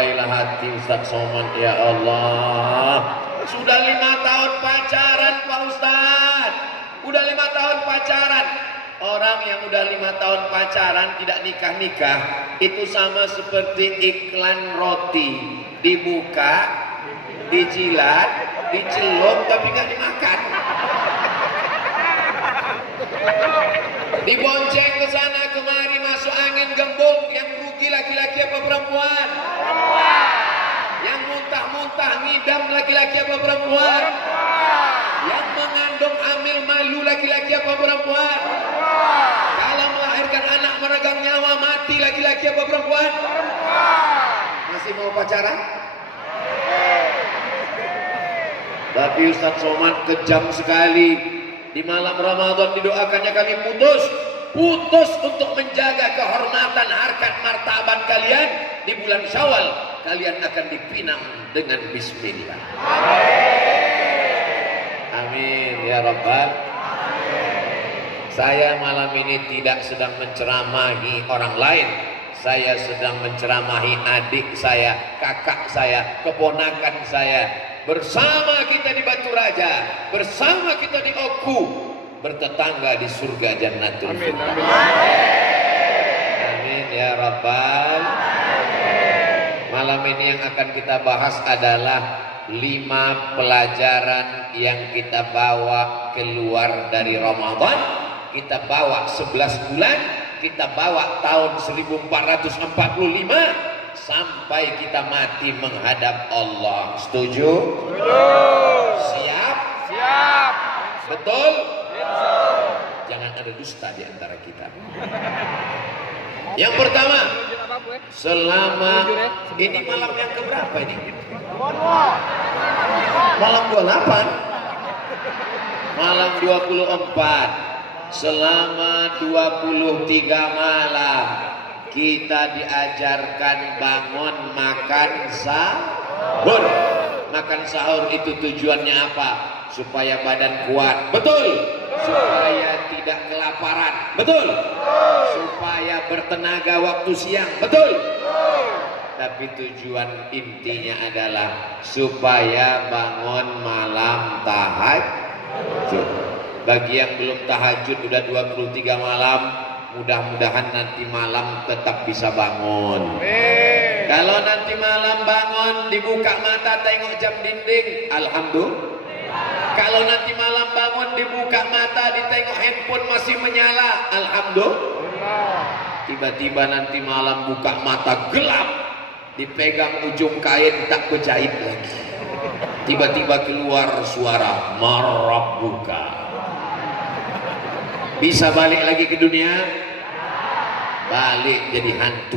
sampailah hati Ustaz Somad, ya Allah. Sudah 5 tahun pacaran Pak Ustaz. Udah 5 tahun pacaran. Orang yang udah 5 tahun pacaran tidak nikah-nikah itu sama seperti iklan roti, dibuka, dijilat, dicelup tapi nggak dimakan. Dibonceng ke sana kemari, masuk angin gembung. Yang rugi laki-laki apa perempuan? Yang muntah-muntah ngidam laki-laki apa perempuan? Yang mengandung hamil malu laki-laki apa perempuan? Kalau melahirkan anak meregang nyawa mati laki-laki apa perempuan? Masih mau pacaran? Tapi Ustaz Somad kejam sekali. Di malam Ramadan didoakannya kami putus untuk menjaga kehormatan harkat martabat kalian. Di bulan Syawal kalian akan dipinang dengan bismillah. Amin ya Rabbal. Saya malam ini tidak sedang menceramahi orang lain. Saya sedang menceramahi adik saya, kakak saya, keponakan saya. Bersama kita di Batu Raja, bersama kita di Oku, bertetangga di surga Jannatul Firdaus. Amin ya Rabbal. Malam ini yang akan kita bahas adalah 5 pelajaran yang kita bawa keluar dari Ramadan. Kita bawa 11 bulan, kita bawa tahun 1445 sampai kita mati menghadap Allah. Setuju? Setuju. Siap? Siap. Betul? Betul. Jangan ada dusta di antara kita. Yang pertama, selama ini malam yang keberapa ini? Malam 28. Malam 24. Selama 23 malam kita diajarkan bangun makan sahur. Makan sahur itu tujuannya apa? Supaya badan kuat. Betul? Supaya tidak kelaparan. Betul? Supaya bertenaga waktu siang. Betul? Tapi tujuan intinya adalah supaya bangun malam tahajud. Bagi yang belum tahajud udah 23 malam, mudah-mudahan nanti malam tetap bisa bangun. Kalau nanti malam bangun, dibuka mata tengok jam dinding, alhamdulillah. Kalau nanti malam bangun, dibuka mata ditengok handphone masih menyala, alhamdulillah. Tiba-tiba nanti malam buka mata gelap, dipegang ujung kain tak berjahit lagi. Tiba-tiba keluar suara marabbuka. Bisa balik lagi ke dunia? Balik jadi hantu.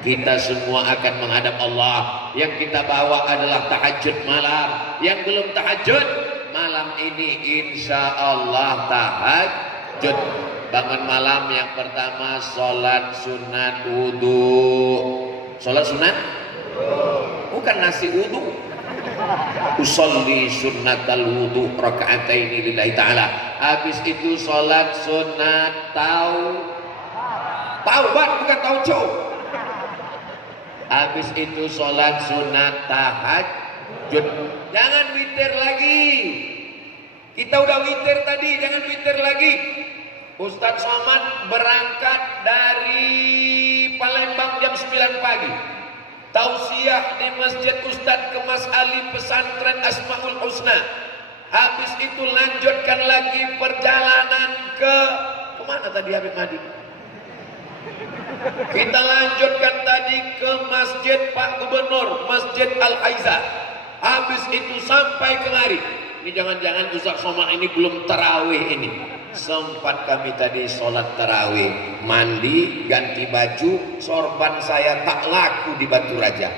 Kita semua akan menghadap Allah. Yang kita bawa adalah tahajud malam. Yang belum tahajud, malam ini insya Allah tahajud. Bangun malam yang pertama, sholat sunat wudhu. Sholat sunat? Bukan nasi wudhu. Usolli sunnatal wudhu raka'ataini lillahi ta'ala. Habis itu sholat sunat taubat, bukan tauco. Habis itu sholat sunat tahajud. Jangan witir lagi. Kita udah witir tadi, jangan witir lagi. Ustaz Somad berangkat dari Palembang jam 9 pagi. Tausiah di Masjid Ustadz Kemas Ali Pesantren Asmaul Husna. Habis itu lanjutkan lagi perjalanan kemana tadi Habib Madi? Kita lanjutkan tadi ke Masjid Pak Gubernur, Masjid Al-Haiza. Habis itu sampai kemari. Ini jangan-jangan Ustaz Somad ini belum tarawih ini. Sempat kami tadi sholat tarawih, mandi, ganti baju, sorban saya tak laku di Batu Raja.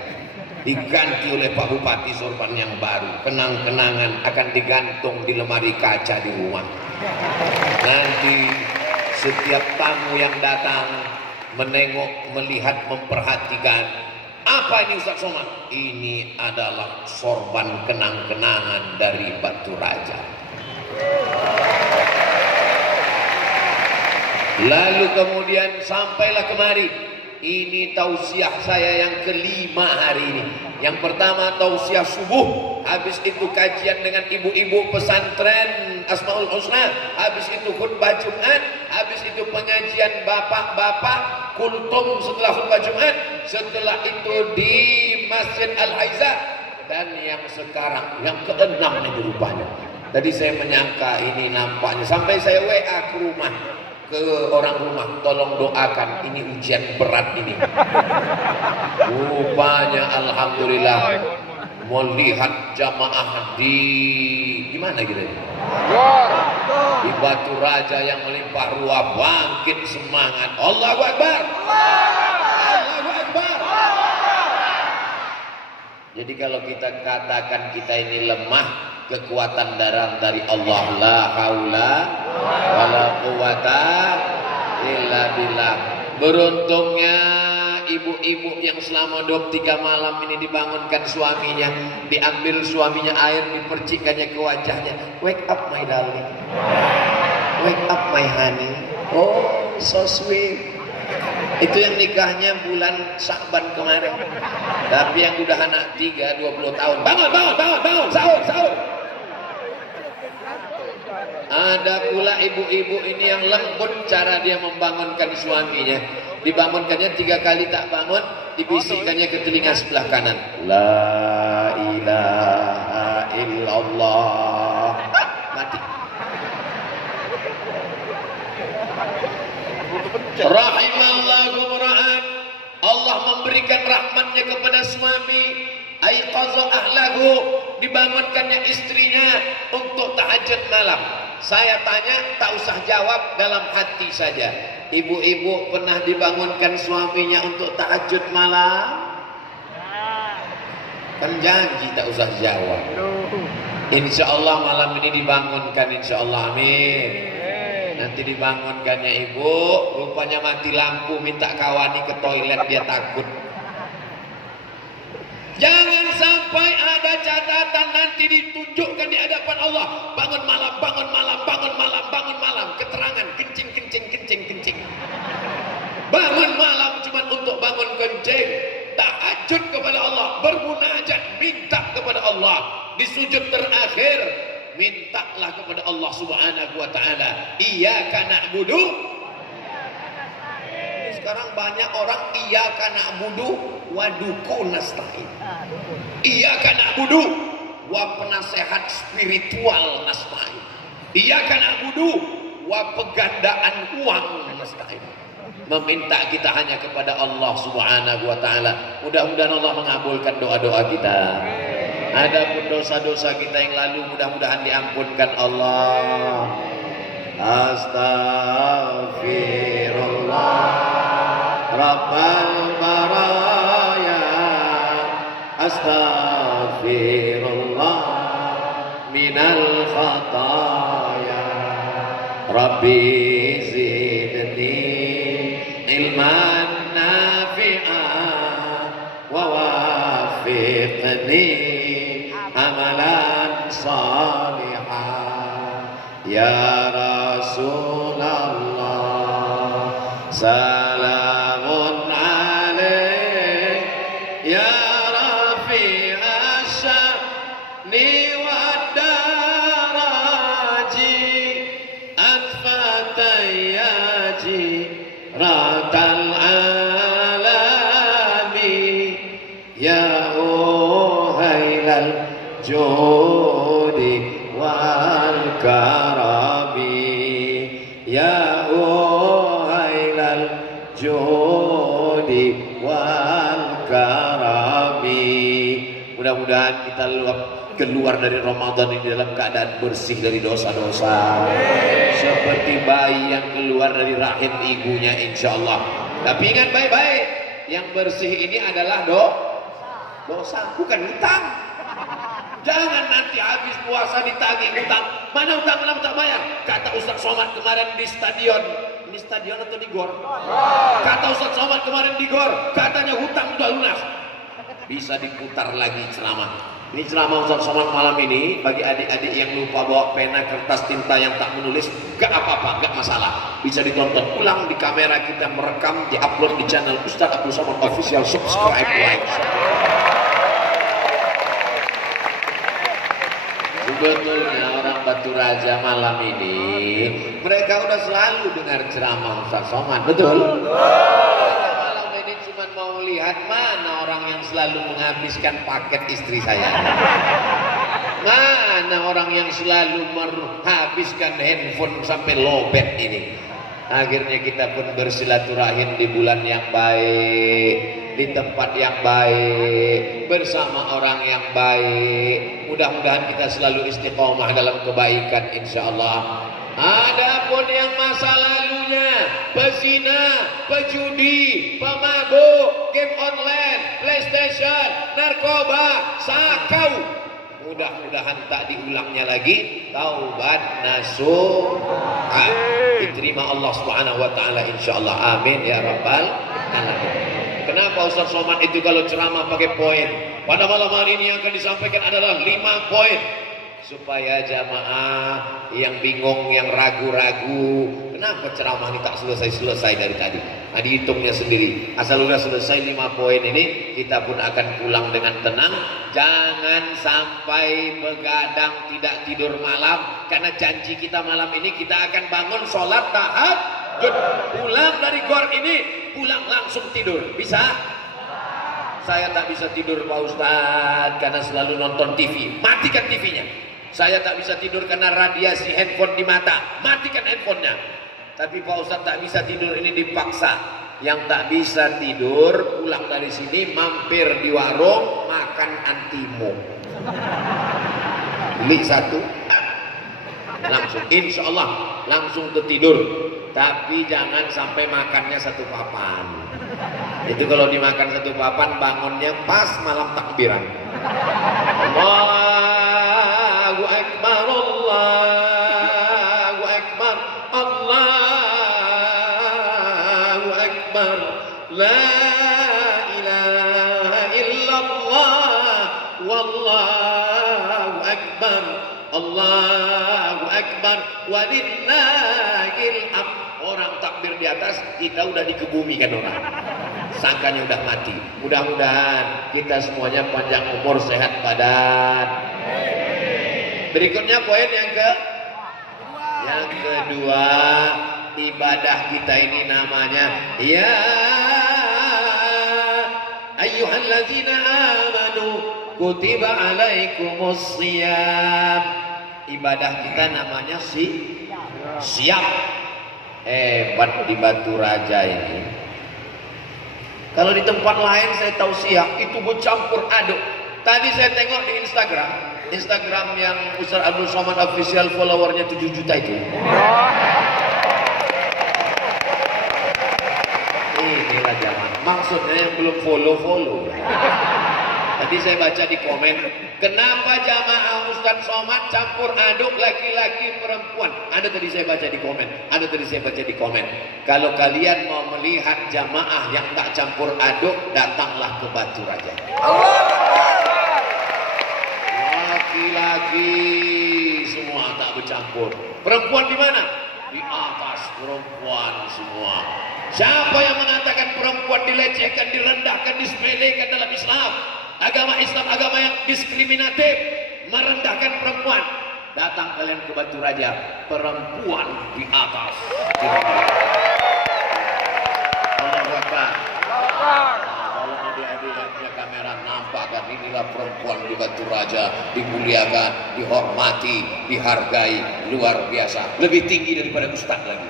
Diganti oleh Pak Bupati sorban yang baru. Kenang-kenangan akan digantung di lemari kaca di rumah. Nanti setiap tamu yang datang menengok, melihat, memperhatikan. Apa ini Ustaz Somad? Ini adalah sorban kenang-kenangan dari Batu Raja. Lalu kemudian sampailah kemari. Ini tausiah saya yang kelima hari ini. Yang pertama tausiah subuh, habis itu kajian dengan ibu-ibu pesantren Asmaul Husna, habis itu khutbah Jumat, habis itu pengajian bapak-bapak kultum setelah khutbah Jumat, setelah itu di Masjid Al-Haiza, dan yang sekarang yang keenam ini rupanya. Tadi saya menyangka ini nampaknya, sampai saya WA ke rumah, ke orang rumah, tolong doakan, ini ujian berat ini. Rupanya alhamdulillah melihat jamaah di mana gitu ya? Di Batu Raja yang melimpah ruah, bangkit semangat. Allahu Akbar. Allahu Akbar. Jadi kalau kita katakan kita ini lemah, kekuatan dari Allah, la haula wala quwata illa billah. Beruntungnya ibu-ibu yang selama 23 malam ini dibangunkan suaminya, diambil suaminya air, dipercikkannya ke wajahnya. Wake up my darling, wake up my honey. Oh so sweet. Itu yang nikahnya bulan Sya'ban kemarin. Tapi yang udah anak 3, 20 tahun, bangun, bangun, bangun, bangun, sahur, sahur. Ada pula ibu-ibu ini yang lembut cara dia membangunkan suaminya. Dibangunkannya 3 kali tak bangun, dibisikkannya ke telinga sebelah kanan. La ilaha illallah. Mati. Rahimallahu mura'an. Allah memberikan rahmatnya kepada suami. Aiqadha ahlahu, dibangunkannya istrinya untuk tahajud malam. Saya tanya, tak usah jawab, dalam hati saja. Ibu-ibu pernah dibangunkan suaminya untuk tahajud malam? Kan janji tak usah jawab. Insya Allah malam ini dibangunkan, insya Allah, amin. Nanti dibangunkannya ibu, rupanya mati lampu, minta kawani ke toilet, dia takut. Jangan sampai ada catatan nanti ditunjukkan di hadapan Allah. Bangun malam, bangun malam, bangun malam, bangun malam. Keterangan kencing, kencing, kencing, kencing. Bangun malam cuma untuk bangun kencing. Tahajud kepada Allah, bermunajat, minta kepada Allah. Di sujud terakhir, mintalah kepada Allah Subhanahu wa taala. Iyyaka na'budu. Sekarang banyak orang iyyaka na'budu wa dukun nasta'in. Iyyaka na'budu wa penasehat spiritual nasta'in. Iyyaka na'budu wa pegandaan uang nasta'in. Meminta kita hanya kepada Allah Subhanahu wa taala. Mudah-mudahan Allah mengabulkan doa-doa kita. Adapun dosa-dosa kita yang lalu mudah-mudahan diampunkan Allah. Astaghfirullah Rabbal baraya, astaghfirullah minal khataya, Rabbi zidni ilman nafi'an wa wafiqni amalan salihan. Ya Rasulullah salamun alaik, ya rafi' asya'ni wa daraji, atfatayyaji ratal alami, ya uhailal judi wal karami, ya uhailal judi wal karami. Mudah-mudahan kita keluar dari Ramadan ini dalam keadaan bersih dari dosa-dosa, seperti bayi yang keluar dari rahim ibunya, insya Allah. Tapi ingat baik-baik, yang bersih ini adalah dosa, bukan hutang. Jangan nanti habis puasa ditagih hutang. Mana hutang, mana tak bayar? Kata Ustaz Somad kemarin di stadion. Ini stadion atau di gor? Kata Ustaz Somad kemarin di gor, katanya hutang udah lunas. Bisa diputar lagi ceramah. Ini ceramah Ustaz Somad malam ini bagi adik-adik yang lupa bawa pena, kertas, tinta yang tak menulis, gak apa-apa, gak masalah. Bisa ditonton ulang di kamera kita, merekam, di-upload di channel Ustaz Abdul Somad Official. Subscribe, like. Sebetulnya orang Batu Raja malam ini mereka udah selalu dengar ceramah Ustaz Somad, betul? Cuma mau lihat mana orang yang selalu menghabiskan paket istri saya, mana orang yang selalu menghabiskan handphone sampai lobet ini. Akhirnya kita pun bersilaturahim di bulan yang baik, di tempat yang baik, bersama orang yang baik. Mudah-mudahan kita selalu istiqomah dalam kebaikan, insya Allah. Adapun yang masa lalunya pezina, pejudi, pemabuk, game online, PlayStation, narkoba, sakau, mudah-mudahan tak diulangnya lagi. Taubat nasuh, diterima Allah Subhanahu wa taala insyaallah. Amin ya rabbal alamin. Kenapa Ustaz Somad itu kalau ceramah pakai poin? Pada malam hari ini yang akan disampaikan adalah 5 poin supaya jamaah yang bingung, yang ragu-ragu, kenapa ceramah ini tak selesai-selesai dari tadi. Nah, dihitungnya sendiri. Asal sudah selesai 5 poin ini, kita pun akan pulang dengan tenang. Jangan sampai begadang, tidak tidur malam, karena janji kita malam ini kita akan bangun sholat tahajud. Pulang dari gor ini, pulang langsung tidur. Bisa? Saya tak bisa tidur Pak Ustadz karena selalu nonton TV. Matikan TV-nya. Saya tak bisa tidur karena radiasi handphone di mata. Matikan handphonenya. Tapi Pak Ustadz tak bisa tidur, ini dipaksa. Yang tak bisa tidur pulang dari sini mampir di warung makan antimo. Beli 1 langsung, insya Allah langsung tertidur. Tapi jangan sampai makannya 1 papan. Itu kalau dimakan 1 papan bangunnya pas malam takbiran. Allahu Akbar, Allahu Akbar, Allahu Akbar, la ilaha illallah, wallahu akbar, Allahu Akbar, walillahil hamd. Orang takbir di atas, kita udah dikebumikan orang. Sangkanya udah mati. Mudah-mudahan kita semuanya panjang umur, sehat badan. Berikutnya poin yang kedua, ibadah kita ini namanya ya ayyuhalladzina amanu kutiba alaikumus shiyam. Ibadah kita namanya siap. Hebat di Batu Raja ini. Kalau di tempat lain saya tahu siap itu bercampur aduk. Tadi saya tengok di Instagram yang Ustaz Abdul Somad Official followernya 7 juta itu. Inilah zaman. Maksudnya yang belum follow. Tadi saya baca di komen, kenapa jamaah Ustaz Somad campur aduk laki-laki perempuan? Ada tadi saya baca di komen. Kalau kalian mau melihat jamaah yang tak campur aduk, datanglah ke Batu Raja. Laki-laki semua tak bercampur. Perempuan di mana? Di atas, perempuan semua. Siapa yang mengatakan perempuan dilecehkan, direndahkan, disepelekan dalam Islam? Agama Islam agama yang diskriminatif, merendahkan perempuan. Datang kalian ke Batu Raja, perempuan di atas. Allahu Akbar. Kalau adik-adik yang punya kamera nampak kan, inilah perempuan di Batu Raja, dimuliakan, dihormati, dihargai, luar biasa. Lebih tinggi daripada Ustaz lagi.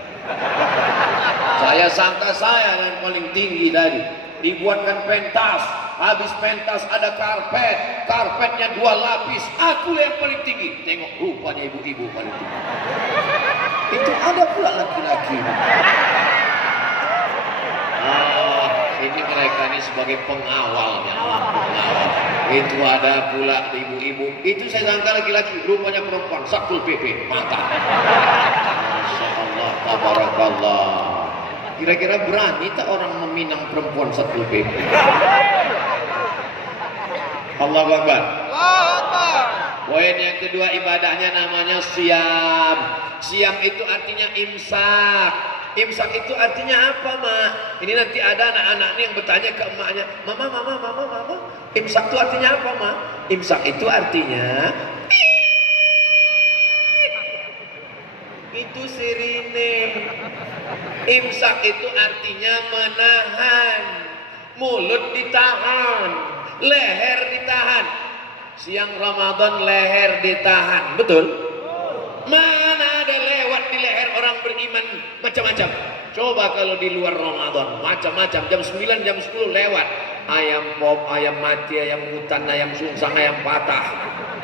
Saya sangka saya yang paling tinggi tadi. Dibuatkan pentas, habis pentas ada karpetnya 2 lapis, aku yang paling tinggi. Tengok rupanya ibu-ibu paling tinggi. Itu ada pula laki-laki. Ini mereka ini sebagai pengawalnya. Itu ada pula ibu-ibu. Itu saya sangka laki-laki, rupanya perempuan. Satpol PP, mata. Masya Allah, tabarakallah. Kira-kira berani tak orang meminang perempuan Satpol PP? Allahu Akbar. Allahu Akbar. Poin yang kedua ibadahnya namanya siam. Siam itu artinya imsak. Imsak itu artinya apa, Mak? Ini nanti ada anak-anak nih yang bertanya ke emaknya, Mama, imsak itu artinya apa, Mak? Imsak itu artinya itu sirine. Imsak itu artinya menahan. Mulut ditahan, leher ditahan. Siang Ramadan leher ditahan, betul? Mana ada lewat di leher orang beriman macam-macam. Coba kalau di luar Ramadan macam-macam, jam 9, jam 10 lewat. Ayam pop, ayam mati, ayam hutan, ayam sungsang, ayam patah.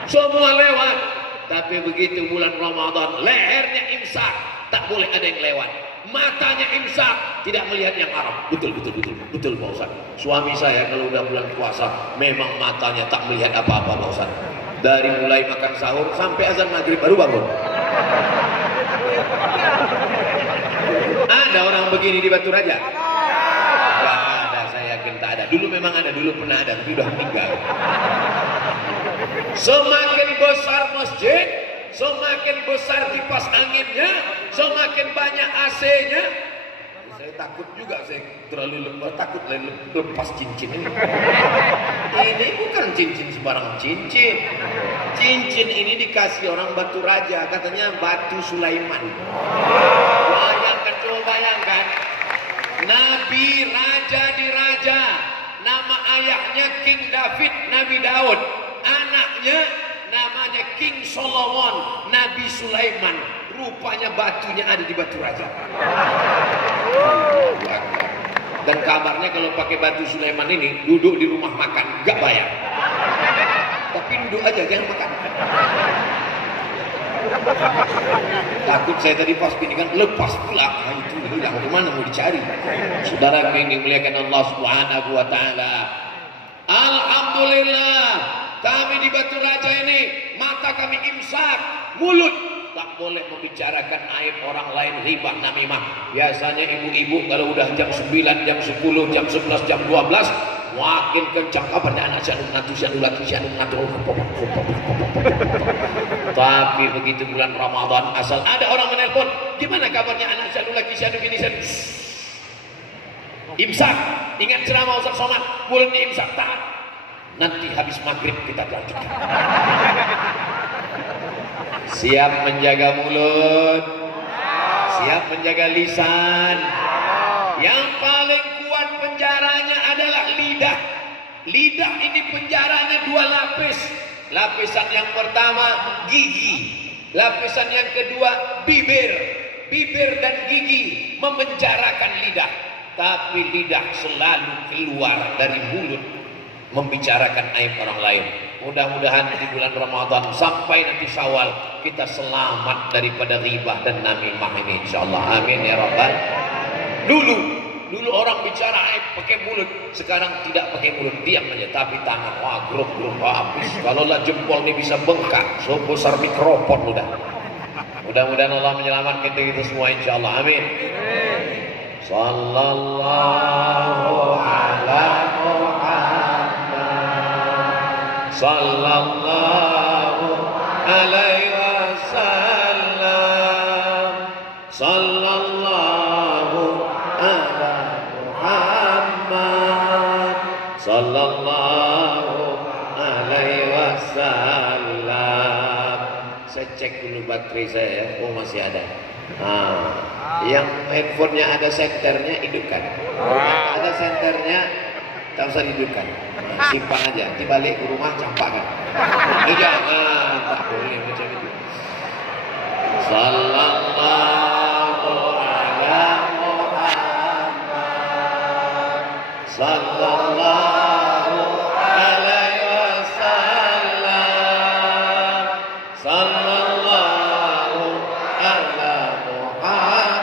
Semua lewat. Tapi begitu bulan Ramadan, lehernya imsak, tak boleh ada yang lewat. Matanya imsak, tidak melihat yang haram. Betul Pak Ustaz. Suami saya kalau udah bulan puasa memang matanya tak melihat apa-apa Pak Ustaz. Dari mulai makan sahur sampai azan maghrib baru bangun. Ada orang begini di Batu Raja? Gak ada, saya yakin tak ada. Dulu memang ada, dulu pernah ada, tapi udah meninggal. Semakin besar masjid, semakin besar kipas anginnya, semakin banyak AC-nya. Saya takut juga, saya terlalu takut lepas cincin ini. Ini bukan cincin sembarang cincin. Cincin ini dikasih orang Batu Raja, katanya Batu Sulaiman. Bayangkan, coba bayangkan. Nabi raja di raja, nama ayahnya King David, Nabi Daud. Anaknya namanya King Solomon, Nabi Sulaiman. Rupanya batunya ada di Batu Raja. Dan kabarnya kalau pakai batu Sulaiman ini duduk di rumah makan gak bayar. Tapi duduk aja, jangan makan. Takut saya tadi pas gini kan lepas pula. Nah, itu hilang, kemana mau dicari? Saudara yang dimuliakan Allah Subhanahu wa Ta'ala. Alhamdulillah, kami di Batu Raja ini mata kami imsak, mulut tak boleh membicarakan aib orang lain, ribah, namimah. Biasanya ibu-ibu kalau udah jam 9, jam 10, jam 11, jam 12 makin kencang kabarnya anak sianu natu. Tapi begitu bulan Ramadan asal ada orang menelpon, gimana kabarnya anak sianu lagi sianu gini sianu. Imsak, ingat ceramah Ustaz Somad, mulutnya imsak, tahan. Nanti habis maghrib kita lanjutkan. Siap menjaga mulut, siap menjaga lisan. Yang paling kuat penjaranya adalah lidah. Lidah ini penjaranya 2 lapis. Lapisan yang pertama gigi, lapisan yang kedua bibir. Bibir dan gigi memenjarakan lidah. Tapi lidah selalu keluar dari mulut membicarakan aib orang lain. Mudah-mudahan di bulan Ramadan sampai nanti Syawal kita selamat daripada ribah dan namimah ini insyaallah. Amin ya rabbal. Dulu orang bicara aib pakai mulut, sekarang tidak pakai mulut, diam aja, tapi tangan wah grup habis. Kalau lah jempol ini bisa bengkak, sebesar mikrofon udah. Mudah-mudahan Allah menyelamatkan kita semua insyaallah. Amin. Sallallahu ala Sallallahu alaihi wasallam. Sallallahu ala Muhammad. Sallallahu alaihi wasallam. Saya cek dulu baterai saya ya. Oh masih ada. Yang handphonenya ada senternya hidupkan. Ada senternya tak usah hidupkan. Simpan aja, dibalik ke rumah campakkan. Jangan, tak boleh macam itu. Sallallahu ala Muhammad. Sallallahu alaihi wasallam. Sallallahu ala Muhammad.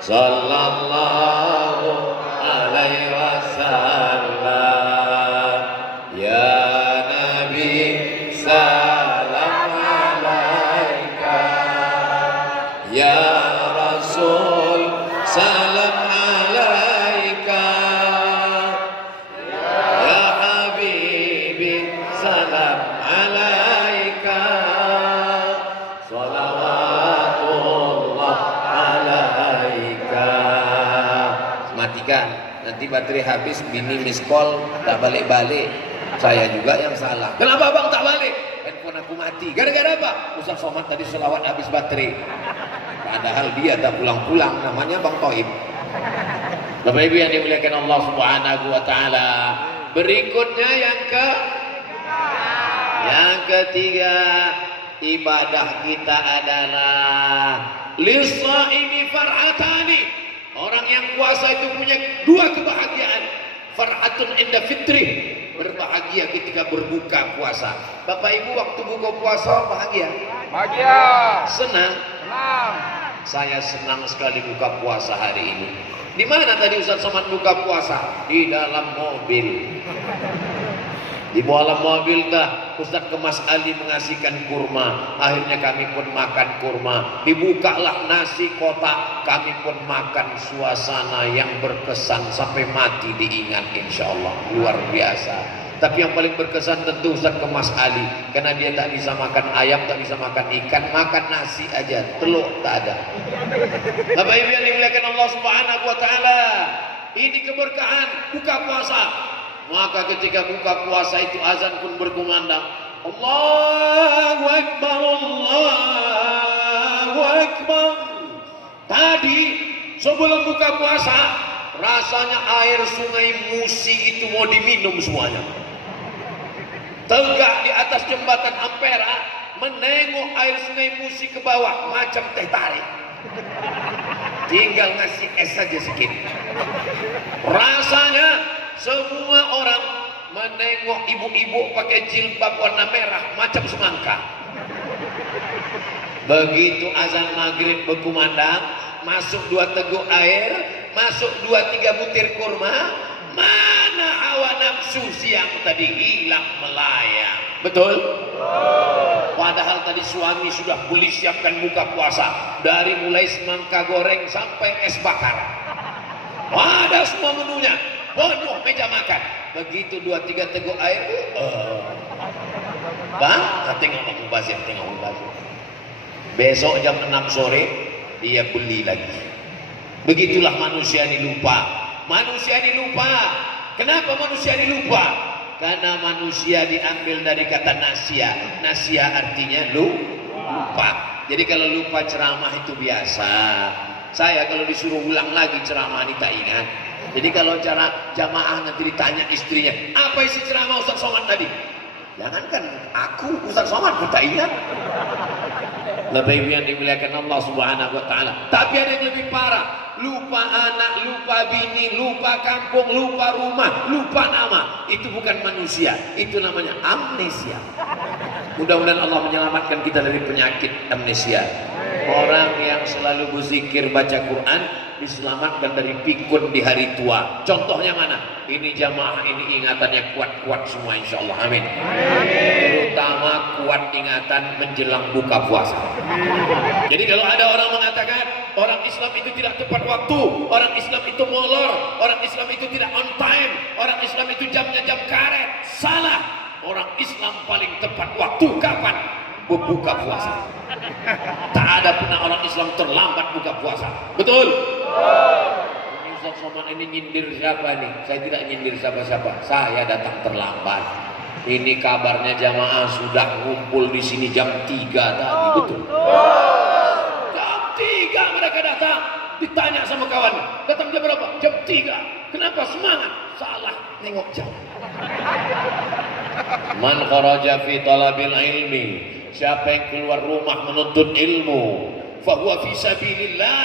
Sallallahu alaihi wasallam. Ya Nabi salam alaika, ya Rasul salam alaika, matikan. Nanti baterai habis, bini miss call, tak balik-balik. Saya juga yang salah. Kenapa bang tak balik? Handphone aku mati. Gara-gara apa? Ustaz Somad tadi selawat habis baterai. Padahal dia tak pulang-pulang. Namanya Bang Toib. Bapak Ibu yang dimuliakan Allah Subhanahu wa taala. Berikutnya yang ketiga, ibadah kita adalah lis-shaimi far'atani. Orang yang puasa itu punya dua kebahagiaan. Far'atun inda fitri, berbahagia ketika berbuka puasa. Bapak Ibu waktu buka puasa bahagia? Bahagia. Senang? Senang. Saya senang sekali buka puasa hari ini. Di mana tadi Ustaz Somad buka puasa? Di dalam mobil. Di dalam mobil dah Ustaz ke Mas Ali mengasihkan kurma. Akhirnya kami pun makan kurma. Dibukalah nasi kotak. Kami pun makan, suasana yang berkesan sampai mati diingat insya Allah. Luar biasa. Tapi yang paling berkesan tentu Ustaz ke Mas Ali. Karena dia tak bisa makan ayam, tak bisa makan ikan. Makan nasi aja, telur tak ada. Bapak Ibu yang dimuliakan Allah Subhanahu wa taala. Ini keberkahan buka puasa. Maka ketika buka puasa itu azan pun berkumandang. Allahu Akbar, Allahu Akbar. Tadi sebelum buka puasa rasanya air sungai Musi itu mau diminum semuanya. Tegak di atas jembatan Ampera, menengok air sungai Musi ke bawah macam teh tarik. Tinggal ngasih es saja sedikit. Rasanya semua orang menengok ibu-ibu pakai jilbab warna merah macam semangka. Begitu azan maghrib berkumandang, masuk 2 teguk air, masuk 2-3 butir kurma, mana hawa nafsu siang tadi hilang melayang. Betul? Padahal tadi suami sudah beli siapkan buka puasa, dari mulai semangka goreng sampai es bakar. Ada semua menunya, penuh meja makan. Begitu 2-3 teguk air, bang, tengok mubazir. Besok jam 6 sore dia beli lagi. Begitulah manusia ini lupa. Kenapa manusia ini lupa? Karena manusia diambil dari kata nasia. Nasia artinya lupa. Jadi kalau lupa ceramah itu biasa. Saya kalau disuruh ulang lagi ceramah ini tak ingat. Jadi kalau cara jamaah nanti ditanya istrinya, apa isi ceramah Ustaz Somad tadi? Jangankan aku, Ustaz Somad pun tak ingat. Bapak Ibu yang dimuliakan Allah Subhanahu wa taala. Tapi ada yang lebih parah. Lupa anak, lupa bini, lupa kampung, lupa rumah, lupa nama. Itu bukan manusia, itu namanya amnesia. Mudah-mudahan Allah menyelamatkan kita dari penyakit amnesia. Orang yang selalu berzikir baca Quran diselamatkan dari pikun di hari tua. Contohnya mana? Ini jamaah ini ingatannya kuat-kuat semua insya Allah. Amin. Terutama kuat ingatan menjelang buka puasa. Jadi kalau ada orang mengatakan orang Islam itu tidak tepat waktu, orang Islam itu molor, orang Islam itu tidak on time, orang Islam itu jamnya jam karet, salah. Orang Islam paling tepat waktu kapan? Berbuka puasa. Tak ada pernah orang Islam terlambat buka puasa. Betul? Ini Ustaz Somad ini nyindir siapa nih? Saya tidak nyindir siapa-siapa. Saya datang terlambat. Ini kabarnya jamaah sudah ngumpul di sini jam 3 tadi. Betul? Jam 3 mereka datang. Ditanya sama kawan, datang jam berapa? Jam 3. Kenapa semangat? Salah, nengok jam. Man kharaja fi talabil ilmi, siapa yang keluar rumah menuntut ilmu, fahuwa fi sabilillah,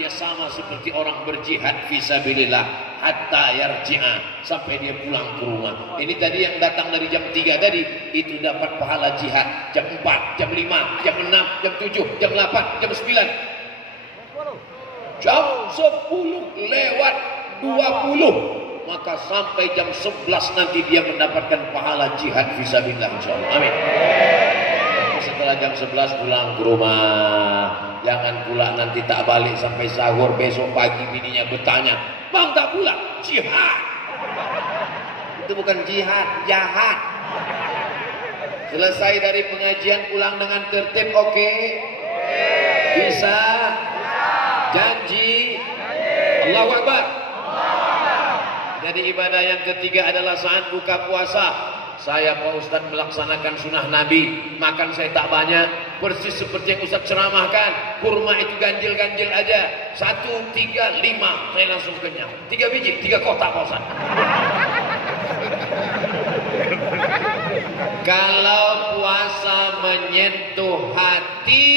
dia sama seperti orang berjihad fi sabilillah hatta yarji'a, sampai dia pulang ke rumah. Ini tadi yang datang dari jam 3 tadi itu dapat pahala jihad jam 4, jam 5, jam 6, jam 7, jam 8, jam 9. Jam 10 lewat 20, maka sampai jam 11 nanti dia mendapatkan pahala jihad fisabilillah insyaallah. Amin. Setelah jam 11 pulang ke rumah. Jangan pula nanti tak balik sampai sahur, besok pagi bininya bertanya, "Bang tak pulang?" Jihad. Itu bukan jihad, jahat. Selesai dari pengajian pulang dengan tertib, oke? Bisa? Janji? Allahu Akbar. Jadi ibadah yang ketiga adalah saat buka puasa. Saya Pak Ustadz melaksanakan sunnah Nabi, makan saya tak banyak, persis seperti yang Ustadz ceramahkan. Kurma itu ganjil-ganjil aja, 1, 3, 5, saya langsung kenyang. 3 biji, 3 kotak Pak Ustadz. Kalau puasa menyentuh hati,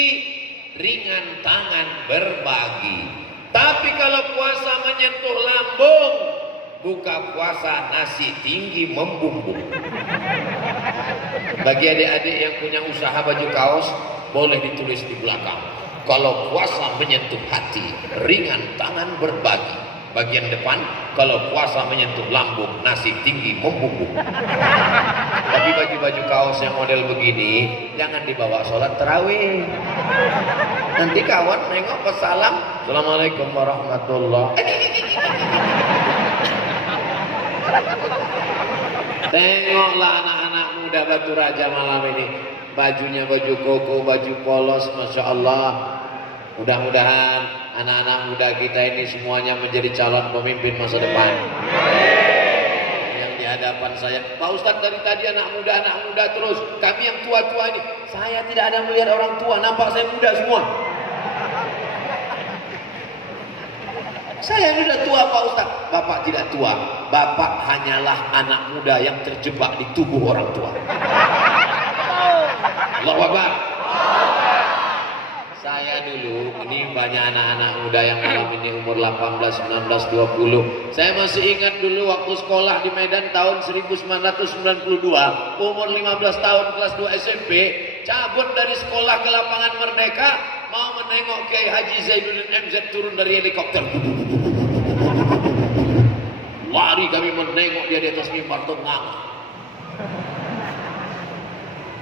ringan tangan berbagi. Tapi kalau puasa menyentuh lambung, buka puasa nasi tinggi membumbung. Bagi adik-adik yang punya usaha baju kaos, boleh ditulis di belakang. Kalau puasa menyentuh hati, ringan tangan berbagi. Bagian depan, kalau puasa menyentuh lambung, nasi tinggi membumbung. Tapi baju-baju kaos yang model begini, jangan dibawa sholat tarawih. Nanti kawan nengok pesalam, Assalamualaikum warahmatullahi. Tengoklah anak-anak muda Batu Raja malam ini, bajunya baju koko, baju polos, Masya Allah. Mudah-mudahan anak-anak muda kita ini semuanya menjadi calon pemimpin masa depan. Yang di hadapan saya, Pak Ustadz dari tadi anak muda terus. Kami yang tua-tua ini, saya tidak ada melihat orang tua, nampak saya muda semua. Saya ini sudah tua Pak Ustadz. Bapak tidak tua, Bapak hanyalah anak muda yang terjebak di tubuh orang tua. Allahu Akbar. Saya dulu, ini banyak anak-anak muda yang malam ini umur 18, 19, 20. Saya masih ingat dulu waktu sekolah di Medan tahun 1992, umur 15 tahun kelas 2 SMP, cabut dari sekolah ke lapangan Merdeka, mau menengok Kiai Haji Zainuddin MZ turun dari helikopter. Lari kami menengok dia di atas mimbar tenang.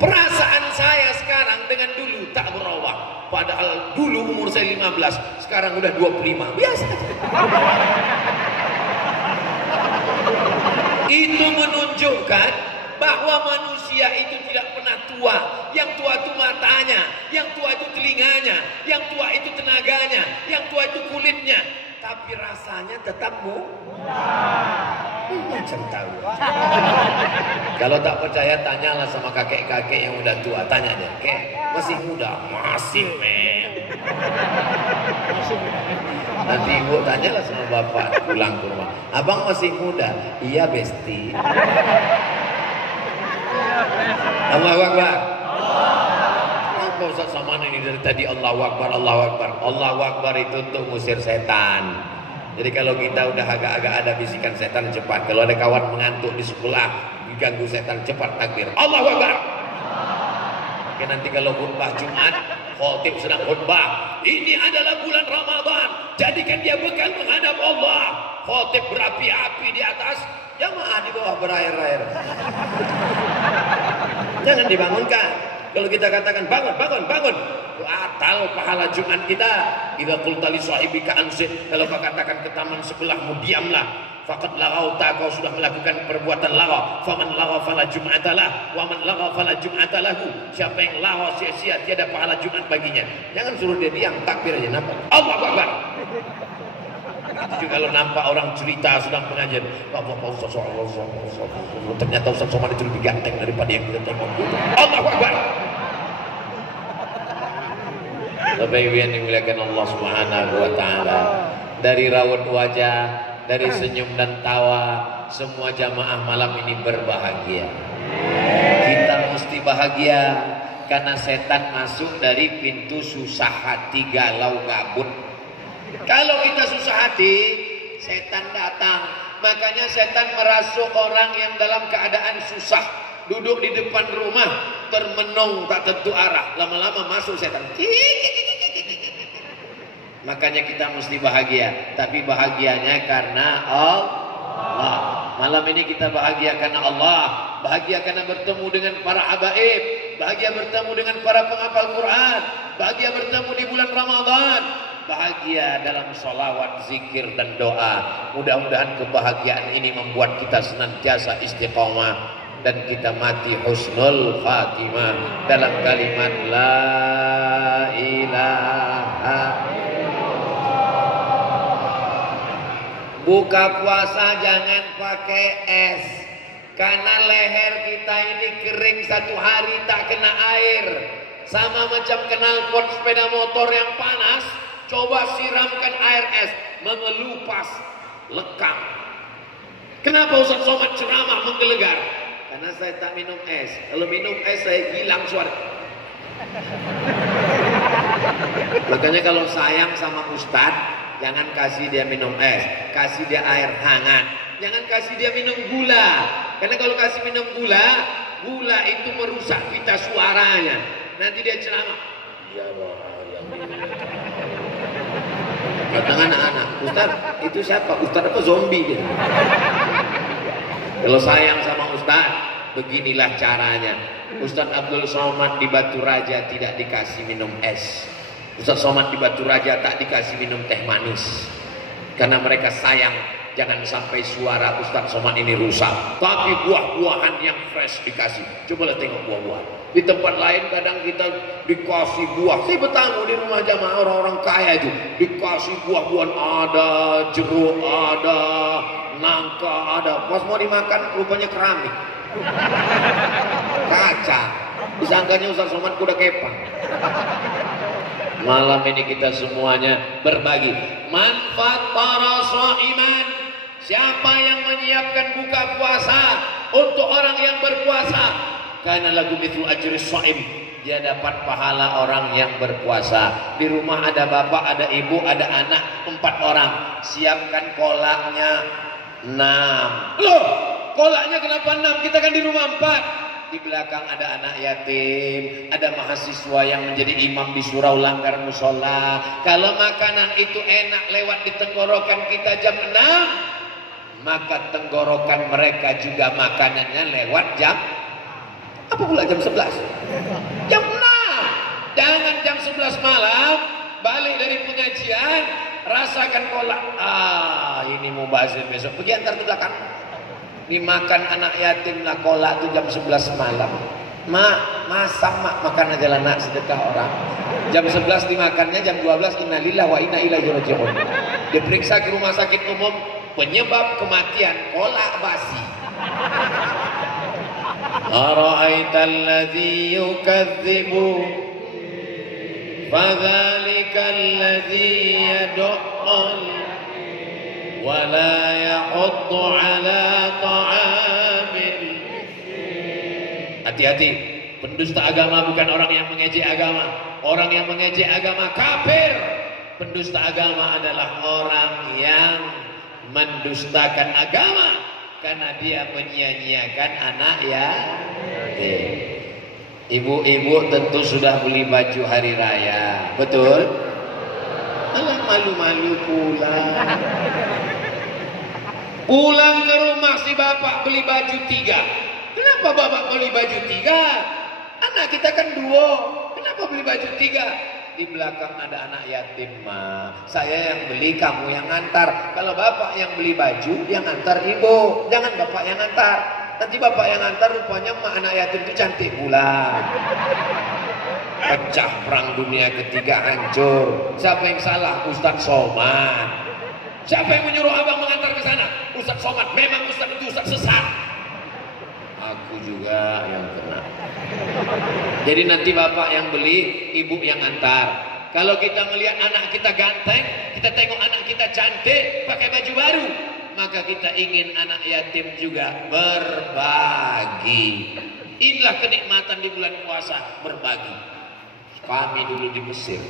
Perasaan saya sekarang dengan dulu tak berubah. Padahal dulu umur saya 15, sekarang udah 25. Biasa. Itu menunjukkan bahwa manusia itu tidak pernah tua. Yang tua itu matanya, yang tua itu telinganya, yang tua itu tenaganya, yang tua itu kulitnya. Tapi rasanya tetap macam tahu. Kalau tak percaya tanyalah sama kakek-kakek yang udah tua, tanya dia, "Kek, masih muda?" "Masih, men." Nanti ibu tanyalah sama bapak pulang ke rumah, "Abang masih muda?" "Iya, Besti." Allahu Akbar. Kenapa Ustaz Saman ini dari tadi Allahu Akbar, Allahu Akbar? Allahu Akbar itu untuk ngusir setan. Jadi kalau kita udah agak-agak ada bisikan setan, cepat. Kalau ada kawan mengantuk di sekolah, diganggu setan, cepat takbir, Allahu Akbar. Oke, nanti kalau khutbah Jumat, khotib sedang khutbah, ini adalah bulan Ramadan, jadikan dia bekal menghadap Allah. Khotib berapi-api di atas, jamaah di bawah berair-air. Jangan dibangunkan. Kalau kita katakan bangun, bangun, bangun, batal pahala Jumat kita. Idza qulta li sahibika ansit, kalau kau katakan ke taman sebelahmu diamlah, faqad laghauta, kau sudah melakukan perbuatan lagha. Faman lagha fala jum'atalah wa man lagha fala jum'atalahu. Siapa yang lagha sia-sia, tiada pahala Jumat baginya. Jangan suruh dia diam, takbir aja, nampak. Allahu Akbar. Itu juga kalau nampak orang cerita sedang pengajian, Bapak Ustaz, ternyata Ustaz Somad itu lebih ganteng daripada yang kita tengok. Allahu Akbar. Bapak Ibu yang dimuliakan Allah Subhanahu wa taala, dari raut wajah, dari senyum dan tawa, semua jamaah malam ini berbahagia. Kita mesti bahagia karena setan masuk dari pintu susah hati, galau, gabut. Kalau kita susah hati, setan datang. Makanya setan merasuk orang yang dalam keadaan susah, duduk di depan rumah termenung tak tentu arah, lama-lama masuk setan. Makanya kita mesti bahagia, tapi bahagianya karena Allah. Malam ini kita bahagia karena Allah, bahagia karena bertemu dengan para habaib, bahagia bertemu dengan para penghafal Quran, bahagia bertemu di bulan Ramadan, bahagia dalam sholawat, zikir dan doa. Mudah-mudahan kebahagiaan ini membuat kita senantiasa istiqomah dan kita mati husnul khatimah dalam kalimat la ilaha. Buka puasa jangan pakai es, karena leher kita ini kering 1 hari tak kena air. Sama macam knalpot sepeda motor yang panas, coba siramkan air es, mengelupas, lekang. Kenapa Ustaz Somad ceramah menggelegar? Karena saya tak minum es. Kalau minum es saya hilang suara. Makanya kalau sayang sama Ustaz, jangan kasih dia minum es, kasih dia air hangat. Jangan kasih dia minum gula. Karena kalau kasih minum gula, gula itu merusak kita suaranya. Nanti dia ceramah. Ya Allah, ya Allah. Datang anak-anak, Ustaz, itu siapa? Ustaz apa zombie gitu? Kalau sayang sama Ustaz, beginilah caranya. Ustaz Abdul Somad di Batu Raja tidak dikasih minum es. Ustaz Somad di Batu Raja tak dikasih minum teh manis. Karena mereka sayang, jangan sampai suara Ustaz Somad ini rusak. Tapi buah-buahan yang fresh dikasih. Cobalah tengok buah-buahan. Di tempat lain kadang kita dikasih buah. Saya bertamu di rumah jamaah orang-orang kaya itu, dikasih buah-buahan, ada jeruk, ada nangka, ada. Pas mau dimakan rupanya keramik, kaca. Disangkanya Ustaz Somad kuda kepang. Malam ini kita semuanya berbagi manfaat para shaiman. Siapa yang menyiapkan buka puasa untuk orang yang berpuasa, karena lagu mithlu ajri shaim, dia dapat pahala orang yang berpuasa. Di rumah ada bapak, ada ibu, ada anak, 4 orang. Siapkan kolaknya 6. Loh, kolaknya kenapa 6? Kita kan di rumah 4. Di belakang ada anak yatim, ada mahasiswa yang menjadi imam di surau langgar musola. Kalau makanan itu enak lewat di tenggorokan kita jam 6, maka tenggorokan mereka juga makanannya lewat jam apa pula jam 11? Jam 6. Jangan jam 11 malam balik dari pengajian rasakan kolak. Ini mau bazir besok. Pergi antar ke belakang. Dimakan anak yatim lah kolak itu jam 11 malam. Mak, masak mak, makan aja lah nak, sedekah orang. Jam 11 dimakannya, jam 12 innalillahi wa inna ilaihi raji'un. Diperiksa ke rumah sakit umum, penyebab kematian kolak basi. Ara'aital ladzi yukadzibu fadzalikal ladzi yad'ul wa la yahuddu ala ta'amil. Hati-hati, pendusta agama bukan orang yang mengejek agama. Orang yang mengejek agama kafir. Pendusta agama adalah orang yang mendustakan agama karena dia menyia-nyiakan anak ya. Ibu-ibu tentu sudah beli baju hari raya, betul? Alah, malu-malu pulang ke rumah si bapak beli baju 3. Kenapa bapak beli baju 3? Anak kita kan 2. Kenapa beli baju 3? Di belakang ada anak yatim, ma. Saya yang beli, kamu yang ngantar. Kalau bapak yang beli baju, yang ngantar ibu. Jangan bapak yang ngantar. Nanti bapak yang ngantar rupanya ma anak yatim itu cantik pula. Pecah perang dunia ketiga, hancur. Siapa yang salah? Ustaz Somad. Siapa yang menyuruh abang mengantar ke sana? Ustaz Somad. Memang Ustaz itu Ustaz sesat. Aku juga yang kena. Jadi nanti bapak yang beli, ibu yang antar. Kalau kita melihat anak kita ganteng, kita tengok anak kita cantik, pakai baju baru, maka kita ingin anak yatim juga berbagi. Inilah kenikmatan di bulan puasa, berbagi. Kami dulu di Mesir,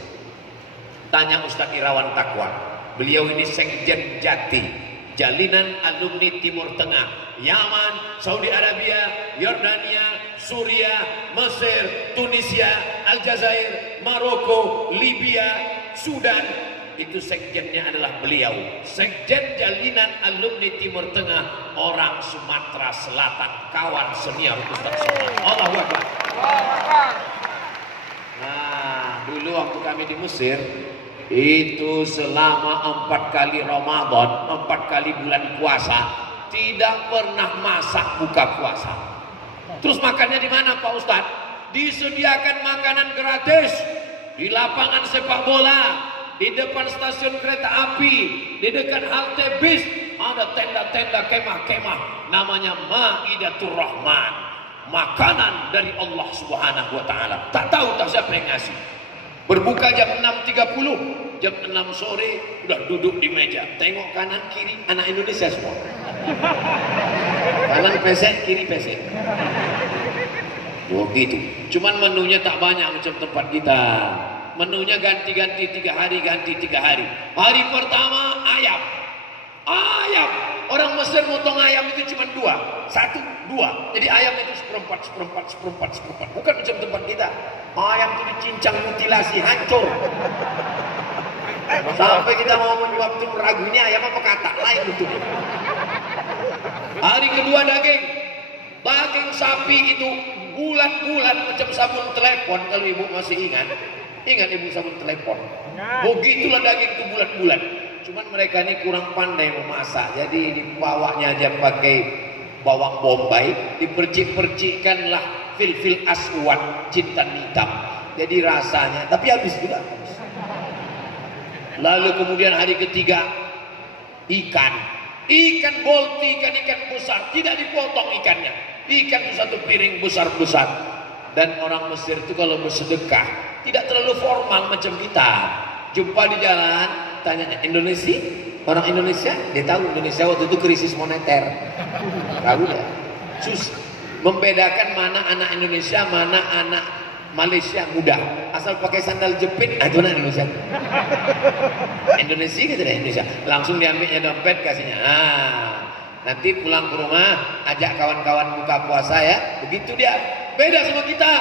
tanya Ustaz Irawan Takwa, beliau ini sekjen Jati, Jalinan Alumni Timur Tengah, Yaman, Saudi Arabia, Yordania, Suria, Mesir, Tunisia, Aljazair, Maroko, Libya, Sudan. Itu sekjennya adalah beliau. Sekjen Jalinan Alumni Timur Tengah, orang Sumatera Selatan, kawan senior Ustaz Somad. Allahu Akbar. Nah, dulu waktu kami di Mesir, itu selama 4 kali Ramadan, 4 kali bulan puasa, tidak pernah masak buka puasa. Terus makannya di mana Pak Ustadz? Disediakan makanan gratis di lapangan sepak bola, di depan stasiun kereta api, di dekat halte bis, ada tenda-tenda kemah-kemah namanya Maidatur Rahman, makanan dari Allah Subhanahu wa taala. Tak tahu tak siapa yang ngasih. Berbuka jam 6.30, jam 6 sore udah duduk di meja. Tengok kanan kiri anak Indonesia semua. Kanan pesek, kiri pesek. Begitu. Cuman menunya tak banyak macam tempat kita. Menunya ganti-ganti 3 hari, ganti 3 hari. Hari pertama ayam. Ayam. Orang Mesir motong ayam itu cuma 2. 1, 2. Jadi ayam itu seperempat. Bukan macam tempat kita. Ayam itu dicincang, mutilasi, hancur. Sampai kita mau menyuap itu ragu, ini ayam apa katak lain betul. Hari kedua daging. Daging sapi itu bulat-bulat macam sabun telepon, kalau ibu masih ingat. Ingat ibu sabun telepon. Begitulah daging itu bulat-bulat. Cuman mereka ini kurang pandai memasak, jadi dibawanya aja pakai bawang bombay, dipercik-percikkanlah fil aswad, jintan hitam. Jadi rasanya, tapi habis juga. Lalu kemudian hari ketiga ikan bolti, ikan besar, tidak dipotong ikannya. Ikan itu 1 piring besar-besar. Dan orang Mesir itu kalau bersedekah tidak terlalu formal macam kita. Jumpa di jalan, tanya Indonesia, orang Indonesia, dia tahu Indonesia waktu itu krisis moneter. Tahu dia. Membedakan mana anak Indonesia, mana anak Malaysia muda. Asal pakai sandal jepit, itu anak Indonesia. Indonesia gitu deh, Indonesia. Langsung diambilnya dompet, kasihnya. Nanti pulang ke rumah, ajak kawan-kawan buka puasa ya. Begitu dia. Beda sama kita.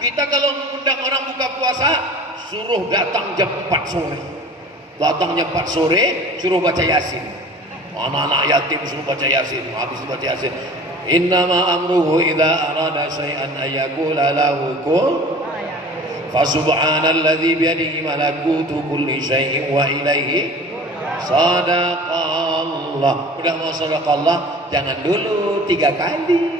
Kita kalau mengundang orang buka puasa, suruh datang jam 4 sore. Datang jam 4 sore, suruh baca Yasin. Anak-anak yatim suruh baca Yasin. Habis baca Yasin, innama amruhu idza arada syai'an ayyaqula lahu kun fasubhanalladzi biyadihi malakutu kulli syai'in wa ilaihi sadaqallah. Udah mau sadaqallah, jangan dulu 3 kali.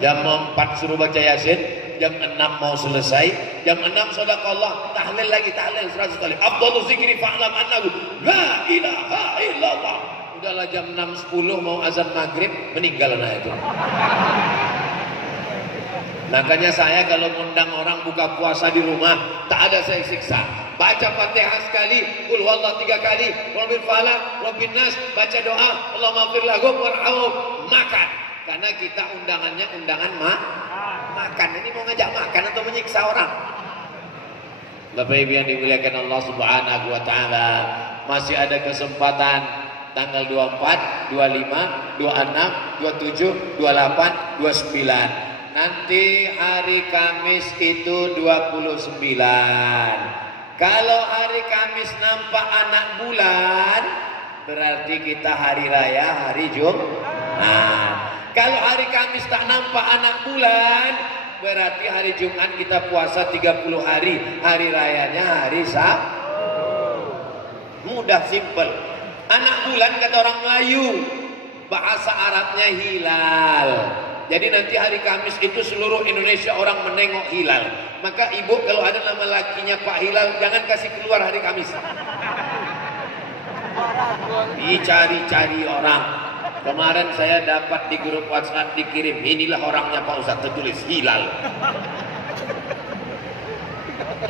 Jam 4 suruh baca Yasin, jam 6 mau selesai, jam 6 sadaqallah, tahlil lagi, tahlil 100 kali. Afdhalul zikri fa'lam annahu la ilaha illallah. Udahlah jam 6.10 mau azan maghrib, meninggal anak itu. Makanya saya kalau mengundang orang buka puasa di rumah, tak ada saya siksa. Baca Fatihah sekali, qul huwallahu 3 kali, Rabbil falaq, Rabbin nas, baca doa, Allahumma ighfir lahum warhamhum, makan. Karena kita undangannya undangan makan. Ini mau ngajak makan atau menyiksa orang? Bapak Ibu yang dimuliakan Allah Subhanahu wa taala, masih ada kesempatan tanggal 24, 25, 26, 27, 28, 29. Nanti hari Kamis itu 29. Kalau hari Kamis nampak anak bulan, berarti kita hari raya hari Jumat. Kalau hari Kamis tak nampak anak bulan, berarti hari Jumat kita puasa 30 hari. Hari rayanya hari Sabtu. Mudah, simple. Anak bulan kata orang Melayu, bahasa Arabnya hilal. Jadi nanti hari Kamis itu seluruh Indonesia orang menengok hilal. Maka ibu kalau ada nama lakinya Pak Hilal, jangan kasih keluar hari Kamis. Dicari-cari orang. Kemarin saya dapat di grup WhatsApp dikirim, inilah orangnya Pak Ustadz, tertulis hilal.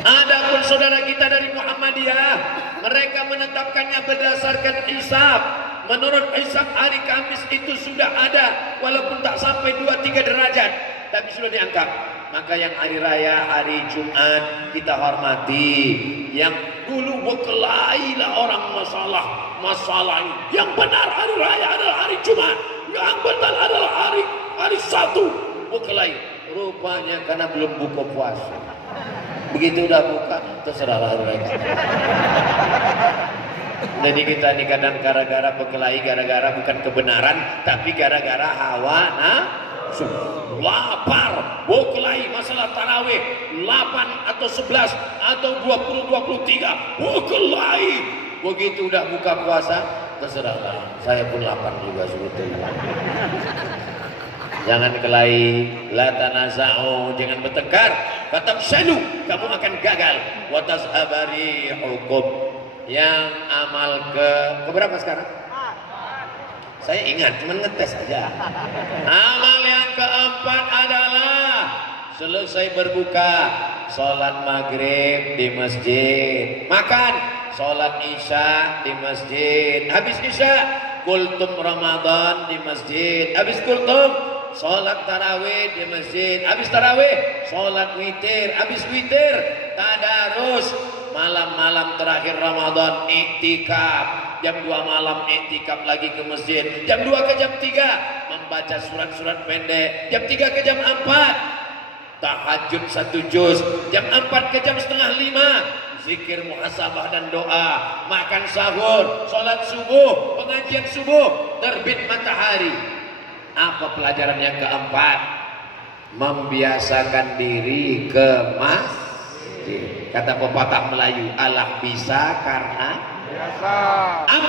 Adapun saudara kita dari Muhammadiyah, mereka menetapkannya berdasarkan hisab. Menurut hisab hari Kamis itu sudah ada, walaupun tak sampai 2-3 derajat, tapi sudah diangkat. Maka yang hari raya, hari Jumat kita hormati. Yang dulu berkelailah orang masalah ini. Yang benar hari raya adalah hari Jumat, yang benar adalah hari Sabtu. Berkelahi. Rupanya karena belum buka puasa. Begitu udah buka, terserahlah hari raya. Jadi kita ini kadang gara-gara berkelahi, gara-gara bukan kebenaran, tapi gara-gara hawa nafsu. Lapar, berkelahi masalah tarawih 8 atau 11 atau 20-23, berkelahi. Begitu udah buka puasa, terserahlah. Saya pun lapar juga sebetulnya. Jangan kelahi, la tanaza'u, jangan bertengkar. Fatabshalu, kamu akan gagal. Wa tashabari hukum. Yang amal ke berapa sekarang? Saya ingat, cuman ngetes aja. Amal yang keempat adalah selesai berbuka, sholat maghrib di masjid, makan, sholat isya di masjid, habis isya kultum Ramadan di masjid, habis kultum sholat tarawih di masjid, habis tarawih sholat witir, habis witir tadarus, malam-malam terakhir Ramadan iktikaf, jam 2 malam iktikaf lagi ke masjid, jam 2 ke jam 3 membaca surat-surat pendek, jam 3 ke jam 4 tahajud 1 juz, jam 4 ke jam setengah 5 zikir muhasabah dan doa, makan sahur, sholat subuh, pengajian subuh, terbit matahari. Apa pelajaran yang keempat? Membiasakan diri ke masjid. Kata pepatah Melayu, alah bisa karena Biasa. ambil